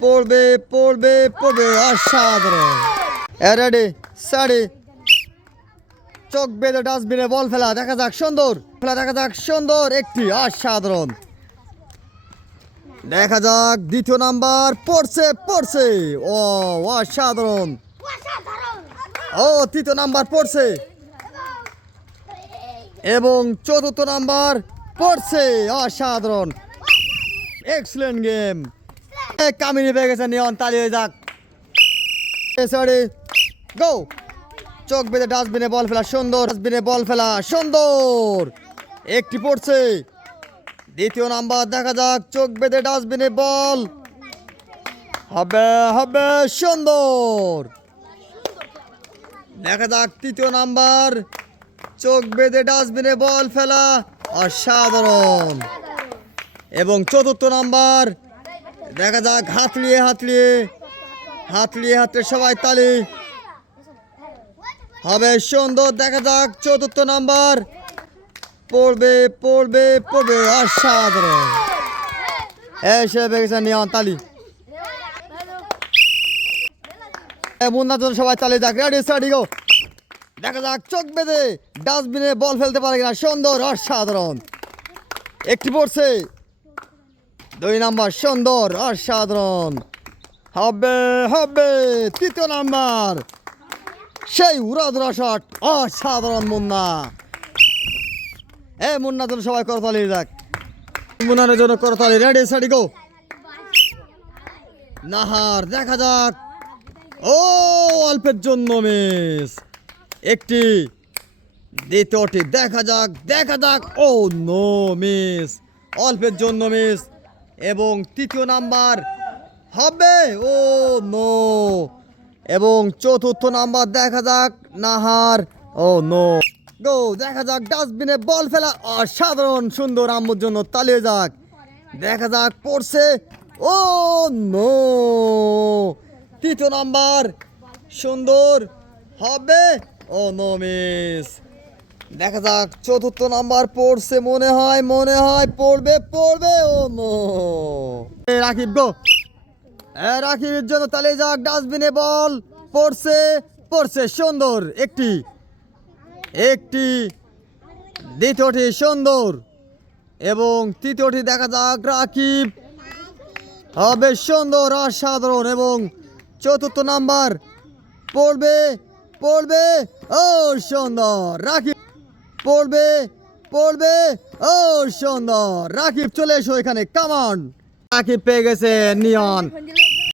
পড়বে পড়বে পড়বে অসাধারণ। রেডি সাড়ি চোখ বেঁধে ডাস্টবিনে বল ফেলা, দেখা যাক, সুন্দর। ফেলা, দেখা যাক, সুন্দর, একটি অসাধারণ। দেখা যাক, দ্বিতীয় নাম্বার পড়ছে পড়ছে। ও, অসাধারণ। ও, তৃতীয় নাম্বার পড়ছে। এবং চতুর্থ নাম্বার পড়ছে, অসাধারণ। এক্সেলেন্ট গেম কামিনী পেয়ে গেছে, নিয়ন, তালি হয়ে যাক। সরি গো চোখ বেঁধে ডাস্টবিনে বল ফেলা, সুন্দর। ডাস্টবিনে বল ফেলা, সুন্দর। একটি পড়ছে। দ্বিতীয় নাম্বার, দেখা যাক, চোখ বেঁধে ডাস্টবিনে বল। হবে হবে, সুন্দর। দেখা যাক, তৃতীয় নাম্বার, চোখ বেঁধে ডাস্টবিনে বল ফেলা, অসাধারণ। এবং চতুর্থ নাম্বার দেখা যাক হাতলিয়ে হাতলিয়ে হাতলিয়ে হাতে সবাই তালি। হবে সুন্দর, দেখা যাক, চতুর্থ নাম্বার। পড়বে পড়বে পড়বে, অসাধারণ। এসে বেগেছে নিয়ন, তালি। মুন্নার জন্য সবাই চালিয়ে যাক। রেডি স্টাডি গো দেখা যাক, চোখ বেঁধে ডাস্টবিনে বল ফেলতে পারে কিনা। সুন্দর, অসাধারণ। একটি পড়ছে। দুই নাম্বার, সুন্দর, অসাধারণ। হবে হবে, তৃতীয় নাম্বার। সেই উড়াধুরা শট, অসাধারণ মুন্না। এ মুন্না জন্য সবাই করতালি যাক মুন্নার জন্য করতালি রেডি সাড়ি গো নাহার, দেখা যাক। ও, অল্পের জন্য মিস একটি, দ্বিতীয়টি, দেখা যাক দেখা যাক। ও নো মিস অল্পের জন্য মিস এবং তৃতীয় নাম্বার হবে ও নো। এবং চতুর্থ নাম্বার দেখা যাক, নাহার ও নো। গো, দেখা যাক, ডাস্টবিনে বল ফেলা অসাধারণ সুন্দর আম্মুর জন্য তালিয়ে যাক। দেখা যাক, পড়ছে ও নো। তৃতীয় নাম্বার সুন্দর হবে ও নো, মিস। দেখা যাক চতুর্থ নাম্বার পড়ছে মনে হয় মনে হয় পড়বে পড়বে ও নো রাকিব গো। এ, রাকিবের জন্য তালে যাক ডাস্টবিনে বল। পড়ছে পড়ছে সুন্দর একটি একটি দ্বিতীয়টি সুন্দর। এবং তৃতীয়টি দেখা যাক রাকিব হবে সুন্দর অসাধারণ এবং চতুর্থ নাম্বার পড়বে পড়বে ও সুন্দর। রাকিব পড়বে পড়বে। ও সুন্দর। রাকিব চলে এসো এখানে। কামান রাকিব পেয়ে গেছে নিয়ন।